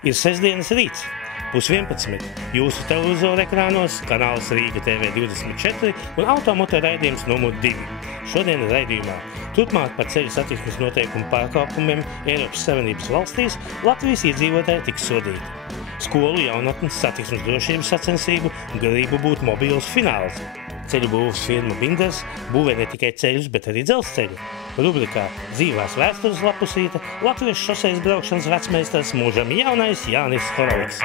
Ir sestdienas rīts, 10:11. Jūsu televizora ekrānos kanāls Rīga TV 24 un automoto raidījums numur 2. Šodien raidījumā turpmāk par ceļu satiksmes noteikumu pārkāpumiem Eiropas Savienības valstīs Latvijas iedzīvotāji tiks sodīti. Skolu jaunatnes satiksmes drošības sacensību Gribu būt mobīls fināls. Ceļu būvs firma Binders būvē ne tikai ceļus, bet arī dzelzceļu. Rubrikā Dzīvās vēstures lapusīte Latvijas šosejas braukšanas vecmeistars mūžam jaunais Jānis Horovics.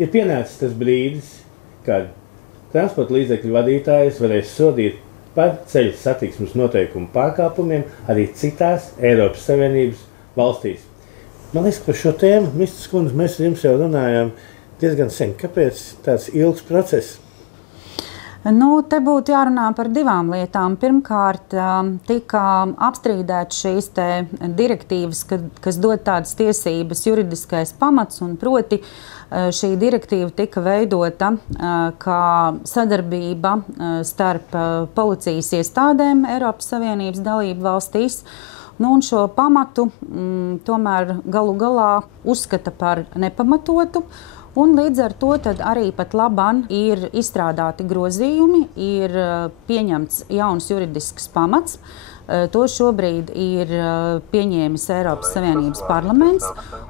Ir pienācis tas brīdis, kad transporta līdzekļu vadītājus varēs sodīt par ceļu satiksmes noteikumu pārkāpumiem arī citās Eiropas Savienības valstīs. Man liekas, par šo tēmu, Mistas kundze, mēs ar jums jau runājām diezgan sen. Kāpēc tāds ilgs process? Te būtu jārunā par divām lietām. Pirmkārt, tika apstrīdēts šīs direktīvas, kas dod tādas tiesības juridiskais pamats, un proti šī direktīva tika veidota kā sadarbība starp policijas iestādēm Eiropas Savienības dalību valstīs. Un šo pamatu tomēr galu galā uzskata par nepamatotu. Un līdz ar to arī pat labāk ir izstrādāti grozījumi, ir pieņemts jauns juridisks pamats. To šobrīd ir pieņēmis Eiropas Savienības parlaments,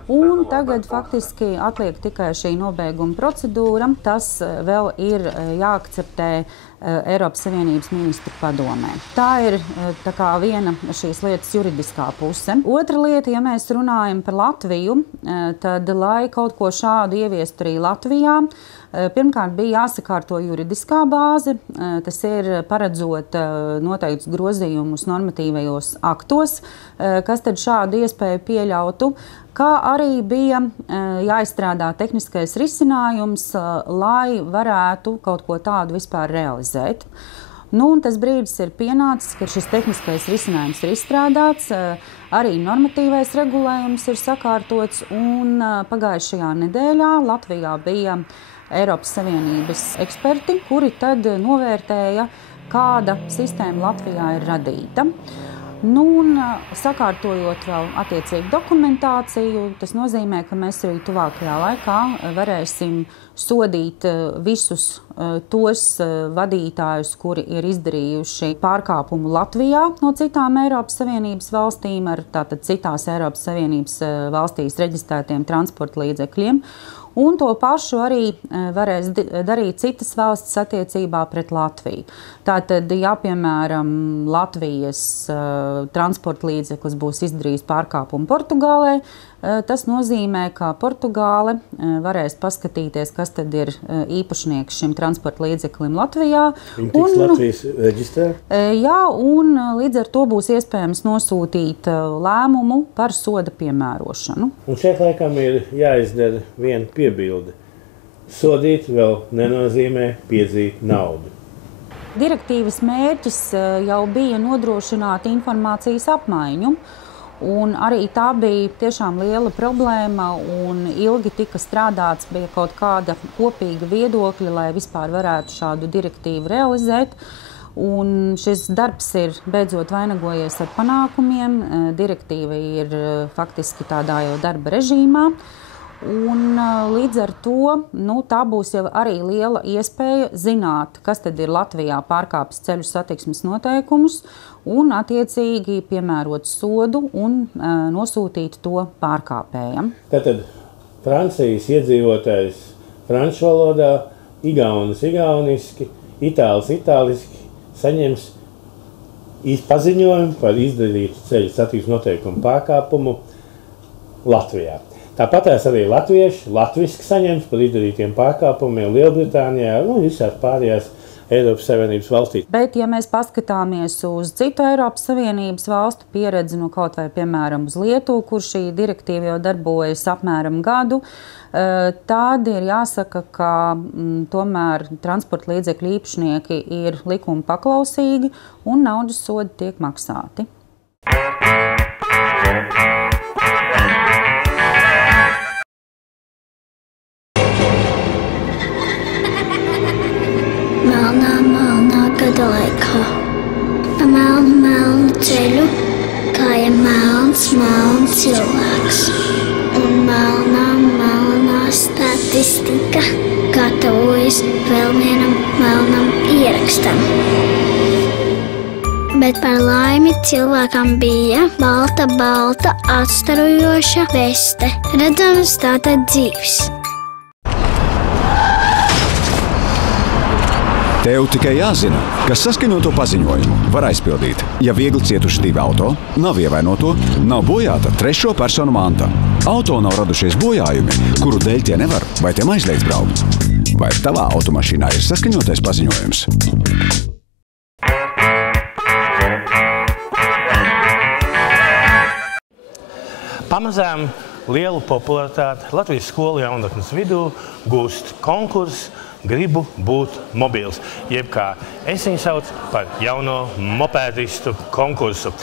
un tagad faktiski atliek tikai šī nobeiguma procedūra. Tas vēl ir jāakceptē Eiropas Savienības ministru padomē. Tā ir viena šīs lietas juridiskā puse. Otra lieta, ja mēs runājam par Latviju, tad, lai kaut ko šādu ieviestu arī Latvijā, pirmkārt bija jāsakārto juridiskā bāze, tas ir paredzot noteiktus grozījumus normatīvajos aktos, kas tad šādu iespēju pieļautu, kā arī bija jāizstrādā tehniskais risinājums, lai varētu kaut ko tādu vispār realizēt. Un tas brīdis ir pienācis, kad šis tehniskais risinājums ir izstrādāts, arī normatīvais regulējums ir sakārtots, un pagājušajā nedēļā Latvijā bija Eiropas Savienības eksperti, kuri tad novērtēja, kāda sistēma Latvijā ir radīta. Sakārtojot vēl attiecīgu dokumentāciju, tas nozīmē, ka mēs arī tuvākajā laikā varēsim sodīt visus tos vadītājus, kuri ir izdarījuši pārkāpumu Latvijā no citām Eiropas Savienības valstīm ar tātad citās Eiropas Savienības valstīs reģistrētiem transporta līdzekļiem. Un to pašu arī varēs darīt citas valstis attiecībā pret Latviju. Tātad, ja, piemēram, Latvijas transporta līdzeklis būs izdarījis pārkāpumu Portugālē, tas nozīmē, ka Portugāle varēs paskatīties, kas tad ir īpašnieks šim transporta līdzeklim Latvijā. Viņi tiks Latvijas reģistrē? Jā, un līdz ar to būs iespējams nosūtīt lēmumu par soda piemērošanu. Un šeit laikam ir jāizdara viena piebilde. Sodīt vēl nenozīmē piedzīt naudu. Direktīvas mērķis jau bija nodrošināt informācijas apmaiņu. Un arī tā bija tiešām liela problēma, un ilgi tika strādāts, bija kaut kāda kopīga viedokļa, lai vispār varētu šādu direktīvu realizēt. Un šis darbs ir beidzot vainagojies ar panākumiem. Direktīva ir faktiski tādā jau darba režīmā. Un līdz ar to tā būs jau arī liela iespēja zināt, kas tad ir Latvijā pārkāpis ceļu satiksmes noteikumus, un attiecīgi piemērot sodu un nosūtīt to pārkāpējam. Tātad Francijas iedzīvotājs franču valodā, igaunis igauniski, itālis itāliski saņems paziņojumu par izdarītu ceļu satiksmes noteikumu pārkāpumu Latvijā. Tāpatās arī latvieši latviski saņems par izdarītiem pārkāpumiem Lielbritānijā un visās pārējās Eiropas Savienības valstīs. Bet, ja mēs paskatāmies uz citu Eiropas Savienības valstu pieredzi, kaut vai, piemēram, uz Lietuvu, kur šī direktīva jau darbojas apmēram gadu, tad ir jāsaka, ka tomēr transporta līdzekļu īpašnieki ir likuma paklausīgi un naudas sodi tiek maksāti. Melnā gada laikā pa melnu ceļu gāja melns cilvēks. Un melnā statistika gatavojas vēl vienam melnam ierakstam. Bet par laimi cilvēkam bija balta atstarojoša veste, redzams tātad dzīves. Tev tikai jāzina, ka saskaņoto paziņojumu var aizpildīt, ja viegli cietuši 2 auto, nav ievainoto, nav bojāta 3. personu manta. Auto nav radušies bojājumi, kuru dēļ tie nevar vai tiem aizliedz braukt. Vai tavā automašīnā ir saskaņotais paziņojums? Pamazām lielu popularitāti Latvijas skolu jaunatnes vidū gūst konkurss Gribu būt mobils, jeb kā es viņu saucu par jauno mopēdistu konkursu.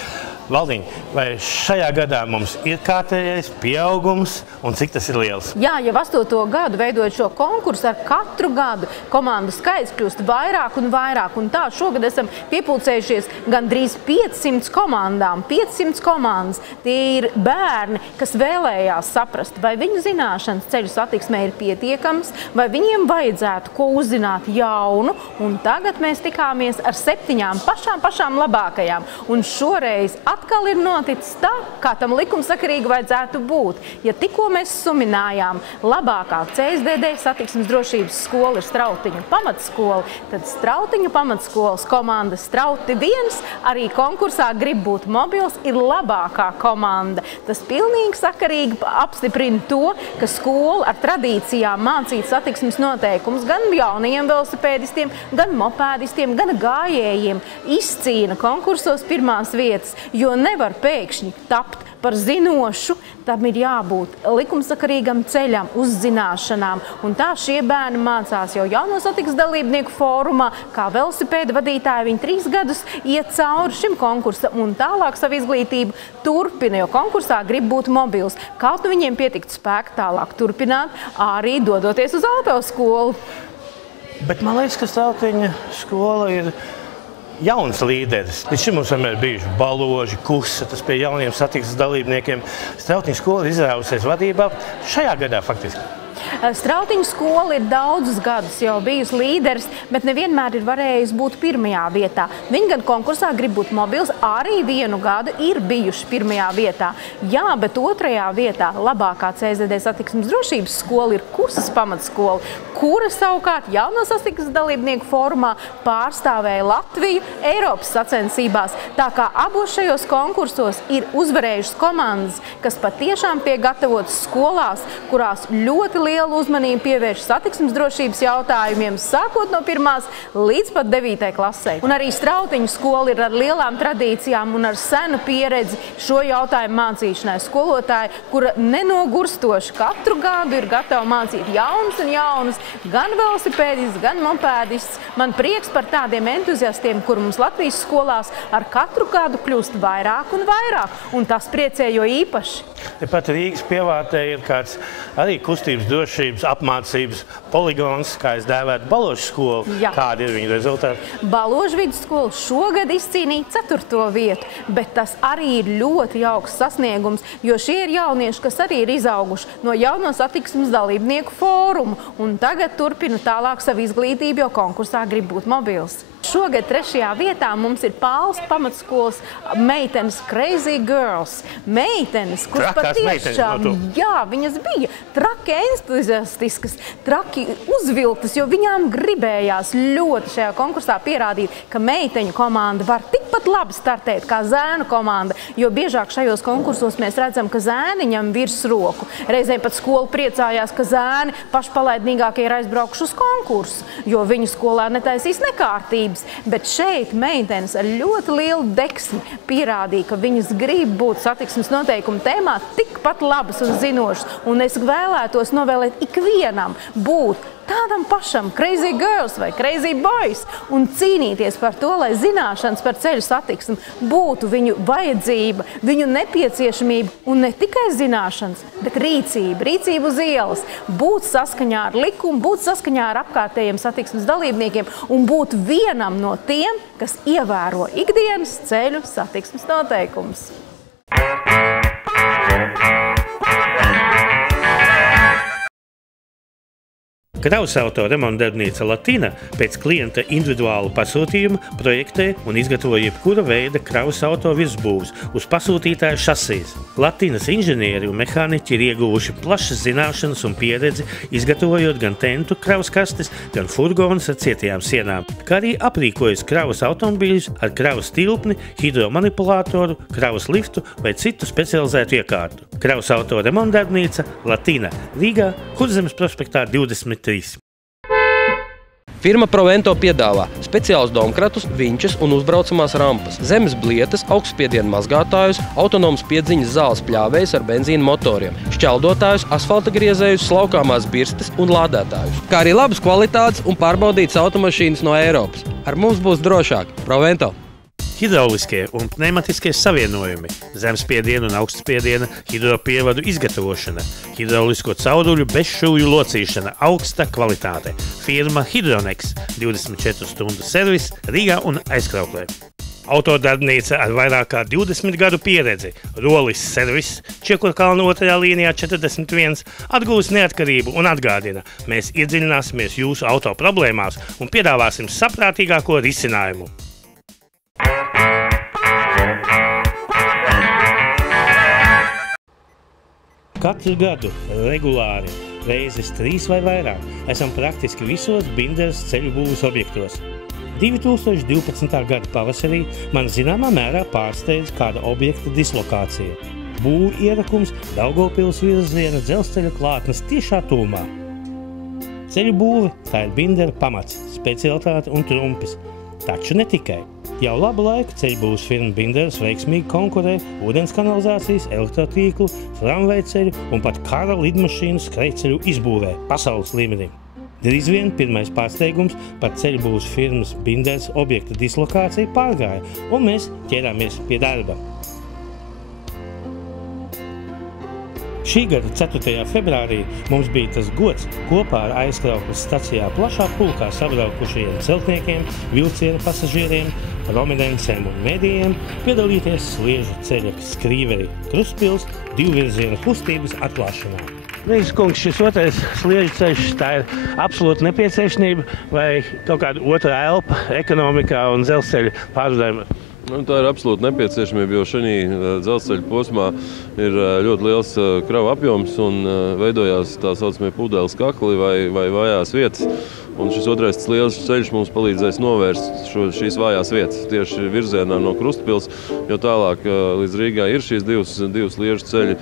Valdiņ, vai šajā gadā mums ir kārtējais pieaugums un cik tas ir liels? Jā, jau 8. gadu veidojot šo konkursu, ar katru gadu komandu skaits kļūst vairāk un vairāk. Un tā šogad esam piepulcējušies gandrīz 500 komandām. 500 komandas. Tie ir bērni, kas vēlējās saprast, vai viņu zināšanas ceļu satiksmē ir pietiekams, vai viņiem vajadzētu ko uzzināt jaunu. Un tagad mēs tikāmies ar 7 pašām labākajām. Un šoreiz atkal ir noticis tā, kā tam likumsakarīgi vajadzētu būt. Ja tikko mēs suminājām, labākā CSDD satiksmes drošības skola ir Strautiņu pamatskola, tad Strautiņu pamatskolas komanda Strauti 1 arī konkursā Grib būt mobils ir labākā komanda. Tas pilnīgi sakarīgi apstiprina to, ka skola ar tradīcijām mācīt satiksmes noteikumus gan jaunajiem velosipēdistiem, gan mopēdistiem, gan gājējiem izcīna konkursos 1. vietas. Jo nevar pēkšņi tapt par zinošu, tam ir jābūt likumsakarīgam ceļam, uzzināšanām. Un tā šie bērni mācās jau jauno satiksmes dalībnieku fórumā, kā velosipēda vadītāji. Viņi 3 gadus iet cauri šim konkursam un tālāk savu izglītību turpina, jo konkursā Grib būt mobils. Kaut nu viņiem pietiktu spēku tālāk turpināt, arī dodoties uz autoskolu. Bet man liekas, ka Strautiņa skola ir jauns līderis. Līdz šim mums vienmēr bijuši baloži, kursi, tas pie jauniem satiksmes dalībniekiem. Strautiņa skola izrāvusies vadībā šajā gadā faktiski. Strautiņu skola ir daudzus gadus jau bijusi līderis, bet nevienmēr ir varējusi būt 1. vietā. Viņi gan konkursā Grib būt mobils arī 1 gadu ir bijuši 1. vietā. Jā, bet 2. vietā labākā CSDD satiksmes drošības skola ir Kursas pamatskola, kura savukārt jauno satiksmes dalībnieku fórumā pārstāvēja Latviju Eiropas sacensībās. Tā kā abos šajos konkursos ir uzvarējušas komandas, kas patiešām tiek gatavotas skolās, kurās ļoti liela uzmanību pievērš satiksmes drošības jautājumiem, sākot no 1. līdz pat 9. klasē. Un arī Strautiņu skola ir ar lielām tradīcijām un ar senu pieredzi šo jautājumu mācīšanai. Skolotāji, kura nenogurstoši katru gadu ir gatava mācīt jaunus un jaunus, gan velosipēdistus, gan mopēdistus. Man prieks par tādiem entuziastiem, kur mums Latvijas skolās ar katru gadu kļūst vairāk un vairāk, un tas priecē jo īpaši. Tepat Rīgas pievārtē ir kāds arī kustības drošības apmācības poligons, kā es dēvētu Baložu skolu. Jā. Kādi ir viņa rezultāti? Baložu vidusskola šogad izcīnīja 4. vietu, bet tas arī ir ļoti augsts sasniegums, jo šie ir jaunieši, kas arī ir izauguši no jauno satiksmes dalībnieku fórumu un tagad turpina tālāk savu izglītību, jo konkursā Grib būt mobils. Šogad 3. vietā mums ir Pāles pamatskolas meitenes Crazy Girls. Meitenes, kuras patiešām, jā, viņas bija traki entuziastiskas, traki uzvilktas, jo viņām gribējās ļoti šajā konkursā pierādīt, ka meiteņu komanda var tikpat labi startēt kā zēnu komanda, jo biežāk šajos konkursos mēs redzam, ka zēni ņem virsroku. Reizēm pat skola priecājās, ka zēni pašpalaidnīgākie ir aizbraukuši uz konkursu, jo viņu skolā netaisīs nekārtības. Bet šeit meitenes ar ļoti lielu deksmi pierādīja, ka viņas grib būt satiksmes noteikumu tēmā tikpat labas un zinošas. Un es vēlētos novēlēt ikvienam būt tādam pašam Crazy Girls vai Crazy Boys un cīnīties par to, lai zināšanas par ceļu satiksmi būtu viņu vajadzība, viņu nepieciešamība un ne tikai zināšanas, bet rīcība uz ielas, būt saskaņā ar likumu, būt saskaņā ar apkārtējiem satiksmes dalībniekiem un būt vienam no tiem, kas ievēro ikdienas ceļu satiksmes noteikumus. Kravas auto remontdarbnīca Latina pēc klienta individuālu pasūtījumu projektē un izgatavo jebkura veida kravas auto virsbūves uz pasūtītāja šasīs. Latinas inženieri un mehāniķi ir ieguvuši plašas zināšanas un pieredzi, izgatavojot gan tentu kravas kastes, gan furgonus ar cietajām sienām, kā arī aprīkojas kravas automobīļus ar kravas tilpni, hidromanipulātoru, kravas liftu vai citu specializētu iekārtu. Kravas auto remontdarbnīca Latina Rīgā, Kurzemes prospektā 23. Firma Provento piedāvā speciālus domkratus, vinčus un uzbraucamās rampas, zemes blietas, augstspiedienu mazgātājus, autonomas piedziņas zāles pļāvējus ar benzīna motoriem, šķeldotājus, asfalta griezējus, slaukāmās birstes un lādētājus, kā arī labas kvalitātes un pārbaudītas automašīnas no Eiropas. Ar mums būs drošāk. Provento! Hidrauliskie un pneimatiskie savienojumi, zemspiediena un augstspiediena hidropievadu izgatavošana, hidraulisko cauruļu bezšūju locīšana, augsta kvalitāte. Firma Hidronex, 24 stundu servis Rīgā un Aizkrauklē. Autodarbnīca ar vairāk kā 20 gadu pieredzi, Rolis servis, Čiekurkalna 2. līnijā 41, atgūs neatkarību un atgādina, mēs iedziļināsimies jūsu auto problēmās un piedāvāsim saprātīgāko risinājumu. Katru gadu regulāri, reizes 3 vai vairāk, esam praktiski visos Binderas ceļu būvas objektos. 2012. gada pavasarī man zināmā mērā pārsteidz kāda objekta dislokācija. Būvu ierakums Daugavpils virziena dzelzceļa klātnes tiešā tūmā. Ceļu būve tā ir Bindera pamats, specialitāte un trumpis. Taču ne tikai. Jau labu laiku ceļbūves firma Binderas veiksmīgi konkurē ūdens kanalizācijas, elektrotīklu, tramvajceļu un pat kara lidmašīnu skrejceļu izbūvē pasaules līmenī. Drīz vien pirmais pārsteigums par ceļbūves firmas Binderas objekta dislokāciju pārgāja, un mēs ķērāmies pie darba. Šī gada 4. februārī mums bija tas gods kopā ar Aizkraukles stacijā plašā pulkā sabraukušajiem celtniekiem, vilcienu pasažieriem, prominencēm un medijiem piedalīties Sliežu ceļa Skrīveri Krustpils divvirziena kustības atklāšanā. Reiz, kungs, šis otrais Sliežu ceļš, tā ir absolūta nepieciešamība vai kaut kāda otrā elpa ekonomikā un dzelzceļa pārvadājumā? Tā ir absolūta nepieciešamība, jo šajā dzelzceļa posmā ir ļoti liels kravu apjoms un veidojās tā saucamie pudeles kakli vai vājās vietas. Un šis otrais liels ceļš mums palīdzēs novērst šīs vājās vietas tieši virzienā no Krustpils, jo tālāk līdz Rīgai ir šīs divas Sliežu ceļi.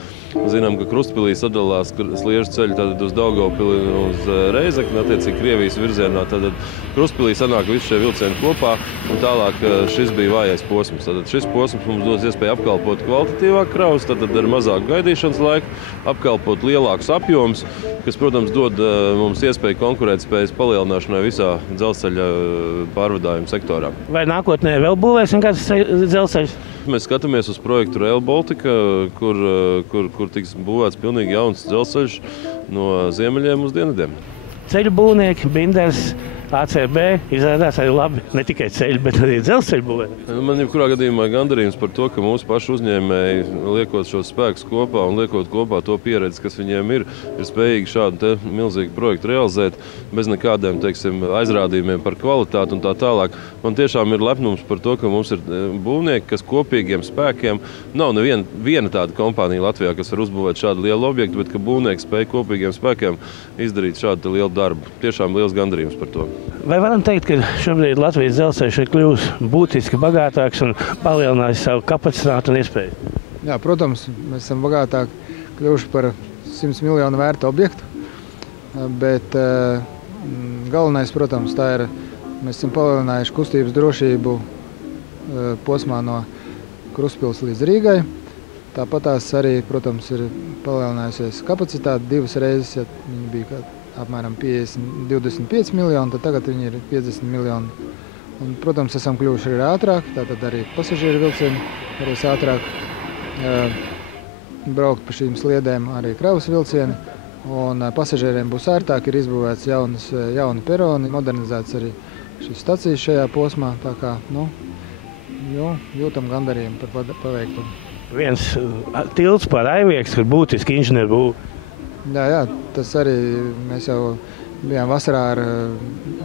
Zinām, ka Krustpilī sadalās Sliežu ceļi tātad uz Daugavpili un uz Reizekni, attiecīgi Krievijas virzienā. Tātad Krustpilī sanāk visi šie vilcieni kopā, un tālāk šis bija vājais posms. Tātad šis posms mums dos iespēju apkalpot kvalitatīvāk kravas, tātad ar mazāku gaidīšanas laiku, apkalpot lielākus apjomus, kas, protams, dod mums iespēju konkurētspējas palielināšanai visā dzelzceļa pārvadājuma sektorā. Vai nākotnē vēl būvēsim kāds dzelzceļš? Mēs skatāmies uz projektu Rail Baltica, kur tiks būvēts pilnīgi jauns dzelzceļš no ziemeļiem uz dienvidiem. Ceļu būvnieki, Binderas, ACB izrādās arī labi ne tikai ceļu, bet arī dzelzceļu būvē. Man jebkurā gadījumā gandarījums par to, ka mūsu pašu uzņēmēji, liekot šos spēkus kopā un liekot kopā to pieredzi, kas viņiem ir spējīgi šādu milzīgu projektu realizēt bez nekādiem, teiksim, aizrādījumiem par kvalitāti un tā tālāk. Man tiešām ir lepnums par to, ka mums ir būvnieki, kas kopīgiem spēkiem, nav neviena tāda kompānija Latvijā, kas var uzbūvēt šādu lielu objektu, bet ka būvnieki spēj kopīgiem spēkiem izdarīt šādu lielu darbu. Tiešām liels gandarījums par to. Vai varam teikt, ka šobrīd Latvijas dzelzceļš ir kļuvis būtiski bagātāks un palielinājis savu kapacitāti un iespēju? Jā, protams, mēs esam bagātāki kļuvuši par 100 miljonu vērtu objektu, bet galvenais, protams, tā ir, mēs esam palielinājuši kustības drošību posmā no Krustpils līdz Rīgai. Tāpatās arī, protams, ir palielinājusies kapacitāte divas reizes, ja viņi bija apmēram 25 miljoni, tad tagad viņi ir 50 miljoni. Un, protams, esam kļuvuši arī ātrāk, tātad arī pasažieru vilcieni varēs ātrāk braukt pa šīm sliedēm, arī kravas vilcieni. Un pasažieriem būs ērtāk, ir izbūvēts jauni peroni, modernizēts arī šīs stacijas šajā posmā. Tā kā, jūtam gandarījumu par paveikto. Viens tilts par Aivieks, kur būtiski inženieru būvu. Jā, tas arī mēs jau bijām vasarā ar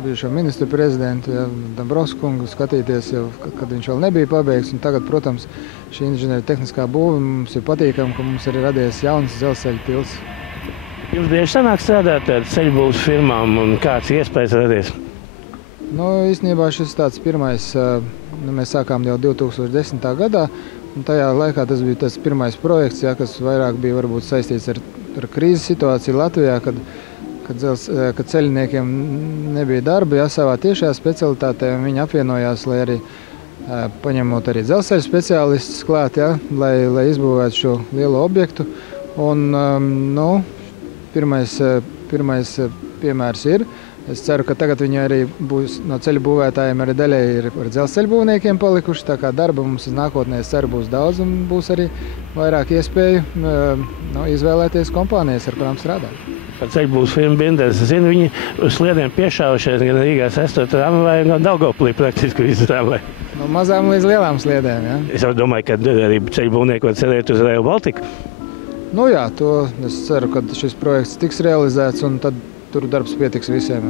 bijušo ministru prezidentu, Dombrovska kungu, skatīties, jau, kad viņš vēl nebija pabeigts. Un tagad, protams, šī inženieru tehniskā būve mums ir patīkama, ka mums arī radies jauns dzelzceļa tilts. Jums bieži sanāk strādāt ar ceļbūves firmām un kāds iespējas radies? Īstenībā šis tāds pirmais, mēs sākām jau 2010. gadā, un tajā laikā tas bija tas pirmais projekts, kas vairāk bija varbūt saistīts ar krīzes situāciju Latvijā, kad ceļniekiem nebija darba, savā tiešajā specialitātē, un viņi apvienojās, lai arī paņemot arī dzelzceļa speciālistus klāt, lai izbūvētu šo lielo objektu. Un, pirmais piemērs ir. Es ceru, ka tagad viņi arī būs no ceļu būvētājiem arī daļēji ir ar dzelzceļu būvniekiem palikuši. Tā kā darba mums nākotnē, es ceru, būs daudz un būs arī vairāk iespēju izvēlēties kompānijas, ar kurām strādāt. Par ceļbūves firmu Binders, zinu, viņi uz sliediem piešāvušies gan Rīgā 6. tramvaju, gan Daugavpilī praktiski visu tramvaju. No mazām līdz lielām sliedēm, jā. Es jau domāju, ka arī ceļbūvnieki var cerēt uz Rail Baltica. Jā, to es ceru, ka šis projekts tiks realizēts un tad tur darbs pietiks visiem.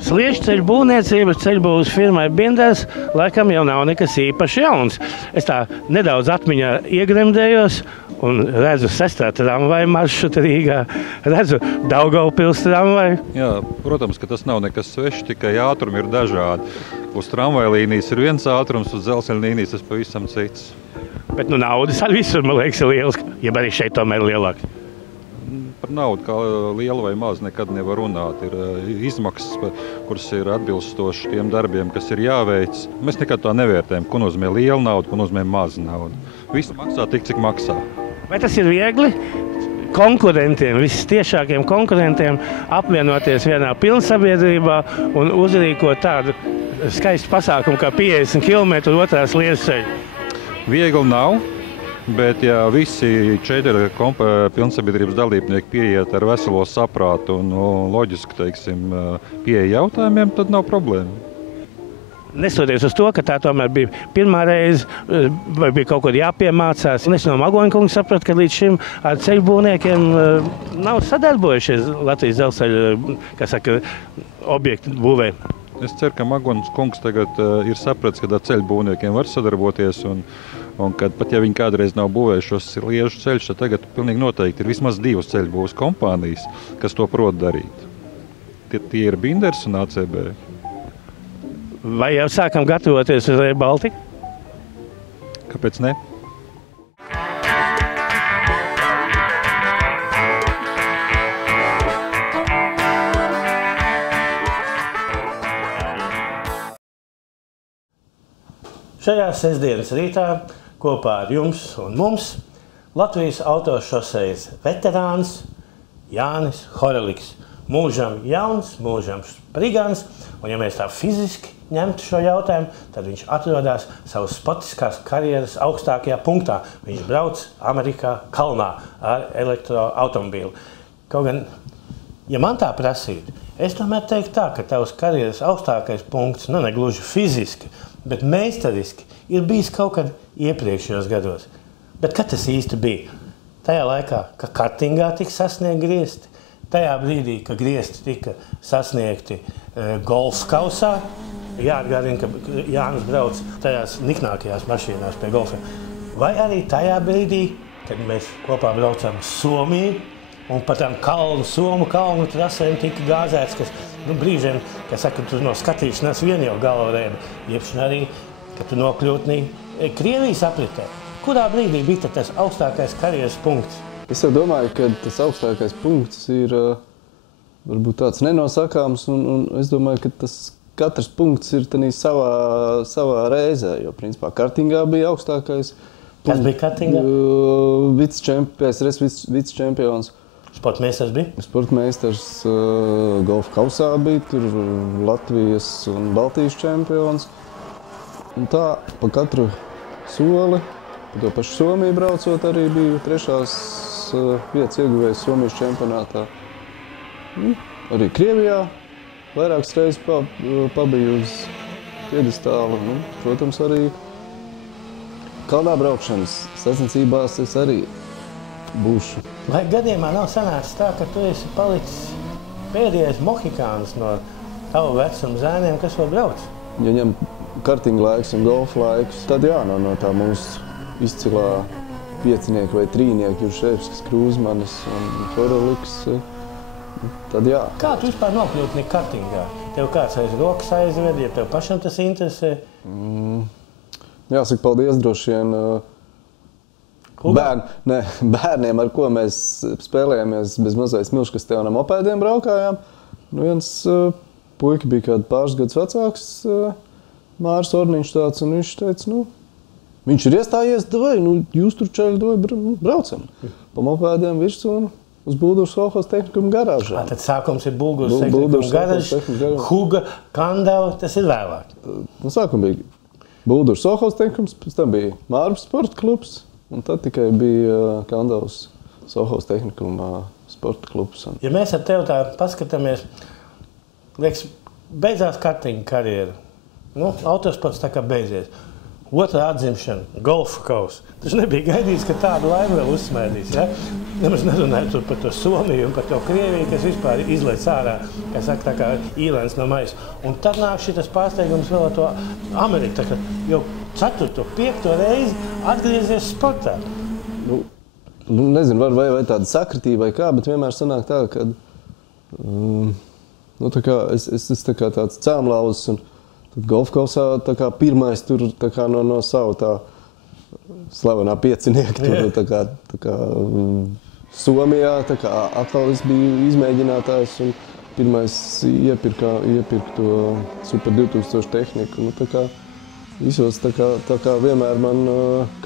Sliežu ceļu būvniecības ceļbūves firmai Binders laikam jau nav nekas īpaši jauns. Es tā nedaudz atmiņā iegremdējos un redzu 6. tramvaju maršrutu Rīgā, redzu Daugavpils tramvaju. Jā, protams, ka tas nav nekas svešs, tikai ātrumi ir dažādi. Uz tramvaju līnijas ir viens ātrums, uz dzelzceļa līnijas tas pavisam cits. Bet naudas arī visur, man liekas, ir liels, ja arī šeit tomēr ir lielāks. Par naudu, kā liela vai maz, nekad nevar runāt. Ir izmaksas, kuras ir atbilstošas tiem darbiem, kas ir jāveic. Mēs nekad tā nevērtējam, ko nozīmē liela nauda, ko nozīmē maza nauda. Viss maksā tik, cik maksā. Vai tas ir viegli konkurentiem, vistiešākiem konkurentiem apvienoties vienā pilnsabiedrībā un uzrīkot tādu skaistu pasākumu kā 50 km otrās sliežu ceļu? Viegli nav. Bet, ja visi 4 pilnsabiedrības dalībnieki pieiet ar veselo saprātu un loģisku, pieeja jautājumiem, tad nav problēma. Nestoties uz to, ka tā tomēr bija pirmā reize, vai bija kaut ko jāpiemācās. Es no Magoņa kunga sapratu, ka līdz šim ar ceļbūvniekiem nav sadarbojušies Latvijas dzelzceļa, objektu būvē. Es ceru, ka Magoņas kungs tagad ir sapratis, ka ar ceļbūvniekiem var sadarboties un kad pat ja viņi kādreiz nav būvējuši šos sliežu ceļus, tad tagad pilnīgi noteikti ir vismaz 2 ceļbūves kompānijas, kas to prot darīt. Tie ir Binders un ACB. Vai jau sākam gatavoties uz Rail Baltica? Kāpēc ne? Šajā sestdienas rītā kopā ar jums un mums Latvijas autošosejas veterāns Jānis Horeliks. Mūžam jauns, mūžam sprigans, un ja mēs tā fiziski ņemtu šo jautājumu, tad viņš atrodas savas sportiskās karjeras augstākajā punktā. Viņš brauc Amerikā kalnā ar elektroautomobīlu. Kaut gan, ja man tā prasītu, es tomēr teiktu tā, ka tavs karjeras augstākais punkts, ne gluži fiziski, bet meistariski ir bijis kaut kad iepriekšējos gados. Bet kad tas īsti bija? Tajā laikā, ka kartingā tika sasniegti griezti, tajā brīdī, ka griezti tika sasniegti golfa kausā, jāatgādina, ka Jānis brauc tajās niknākajās mašīnās pie golfa. Vai arī tajā brīdī, kad mēs kopā braucam Somiju, un pa tām Somu kalnu trasēm tika gāzēts, kas brīžiem, kas saka, tu no skatīšanās vien jau galvarēba, iepšana arī, ka tu nokļūtnī Krievijas apritē. Kurā brīdī bija tas augstākais karjeras punkts? Es jau domāju, ka tas augstākais punkts ir varbūt tāds nenosakāms, un es domāju, ka tas katrs punkts ir savā reizē, jo principā kartingā bija augstākais punkts. Kas bija kartingā? PSRS vicečempions. Sportmeistars bija? Sportmeistars golfa kausā bija, tur Latvijas un Baltijas čempions. Un tā pa katru soli, pa to pašu Somiju braucot, arī biju 3. vietas ieguvējis Somijas čempionātā. Arī Krievijā vairākas reizes pabiju uz piedestālu. Protams, arī kaldā braukšanas sacensībās es arī būšu. Vai gadījumā nav sanācis tā, ka tu esi palicis pēdējais mohikāns no tavu vecumu zēniem, kas vēl brauc? Ja ņem kartinga laiks un golfa laiks, tad jā, no tā mūsu izcilā piecinieka vai trīnieka Jurševskis, Krūzmanis un Foreliks, tad jā. Kā tu vispār nokļūt kartingā? Tev kāds aiz rokas aizved, ja tev pašam tas interesē? Jāsaka, paldies droši vien bērniem, ar ko mēs spēlējāmies bez mazais Milškastē un mopēdiem braukājām. Viens puika bija kādu pāris gadus vecāks, Māris Orniņš tāds, un viņš teica, viņš ir iestājies, jūs tur čaļi, braucam. Pa mopēdiem virsū un uz Buldurs Sohos tehnikuma garāžā. Tad sākums ir Buldurs tehnikuma garāža, Huga, Kandava, tas ir vēlāk. Sākuma bija Buldurs Sohos tehnikums, pēc tam bija Mārpas sporta klubs, un tad tikai bija Kandavas Sohos tehnikuma sporta klubs. Ja mēs ar tevi tā paskatāmies, liekas, beidzās kartinga karjera. Autosports tā kā beidzies. Otrā atzimšana, golfa kausa. Taču nebija gaidīts, ka tādu laimi vēl uzsmēdīs. Ja? Nemaz nerunāju par to Somiju un par to Krieviju, kas vispār izlaic ārā, kā saka, tā kā īlēns no maisa. Un tad nāk šitas pārsteigums vēl ar to Ameriku. Tā kā jau 4., 5. reizi atgriezies sportā. Nezinu, vai tāda sakritība vai kā, bet vienmēr sanāk tā, ka es tā kā tāds cēmlauzes un tad golfkausā tā kā pirmais tur tā kā no savu tā slavenā piecinieka tur tā kā Somijā tā kā atkal es biju izmēģinātājs un pirmais iepirka to Super 2000 tehniku. Tā kā visos tā kā vienmēr man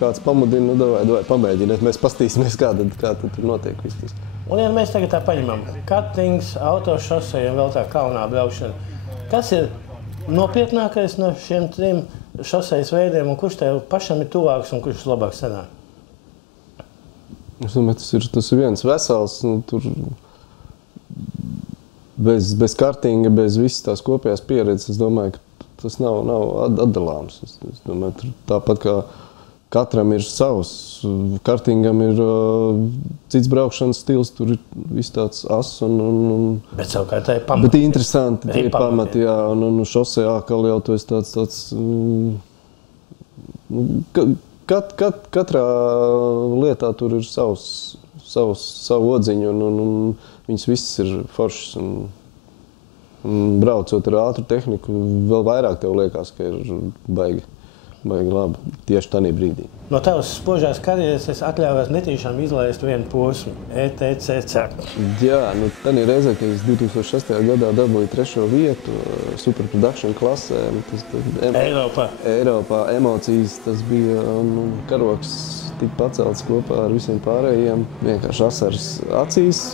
kāds pamudina, davai pamēģiniet, mēs pastīsimies, kā tad tur notiek viss tas. Un ja mēs tagad tā paņemam kartings, autošoseja un vēl tā kalnā braukšana, kas ir nopietnākais no šiem 3 šosejas veidiem, un kurš tev pašam ir tuvāks un kurš labāk sanāk? Es domāju, tas ir viens vesels, tur bez kartinga, bez visas tās kopējās pieredzes, es domāju, ka tas nav atdalāms. Es domāju, tur tāpat kā katram ir savs, kartingam ir cits braukšanas stils, tur ir viss tāds ass un bet savukārt tā ir pamati. Bet interesanti, tie ir pamati, jā, un šosejā atkal jau tu esi tāds katrā lietā tur ir savu odziņu un viņas visas ir foršas un braucot ar ātru tehniku, vēl vairāk tev liekas, ka ir baigi labi, tieši tādā brīdī. No tavas spožās karjeras es atļāvos netīšām izlaist vienu posmu, ETCC. Jā, tādā reizē, kad es 2006. gadā dabūju 3. vietu Super Production klasē. Eiropā emocijas, tas bija karoks tika pacelts kopā ar visiem pārējiem. Vienkārši asaras acīs.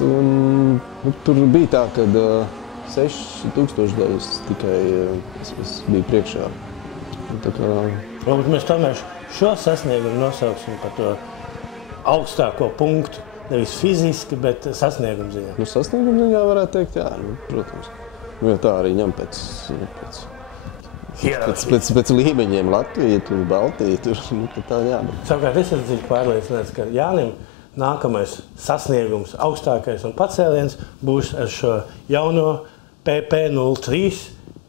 Tur bija tā, ka 6000 daļas tikai es biju priekšā. Varbūt mēs tomēr šo sasniegumu nosauksim par to augstāko punktu, nevis fiziski, bet sasniegumu ziņā. Sasniegumu ziņā varētu teikt, jā, protams. Ja tā arī ņem pēc līmeņiem Latvija, tur Baltija, tur tā jābūt. Savukārt es esmu dziļi pārliecināts, ka Jānim nākamais sasniegums, augstākais un pacēliens būs ar šo jauno PP03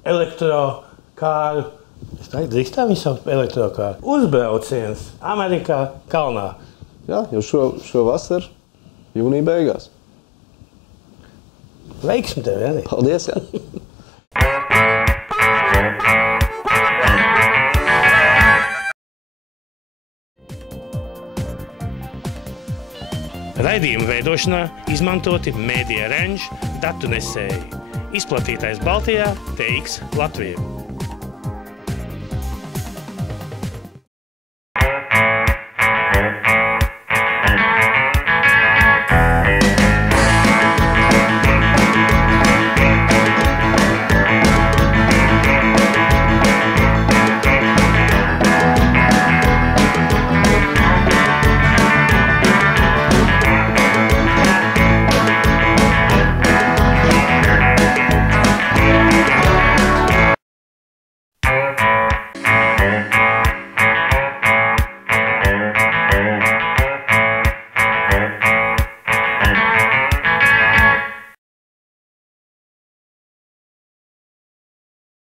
elektrokāru. Es drīkstā viņu saukt elektrokāru. Uzbrauciens Amerikā kalnā. Jā, jau šo vasaru, jūnija beigās. Veiksmi tev, Jāni. Paldies, jā. Raidījuma veidošanā izmantoti Media Range datu nesēji. Izplatītājs Baltijā TX Latvija.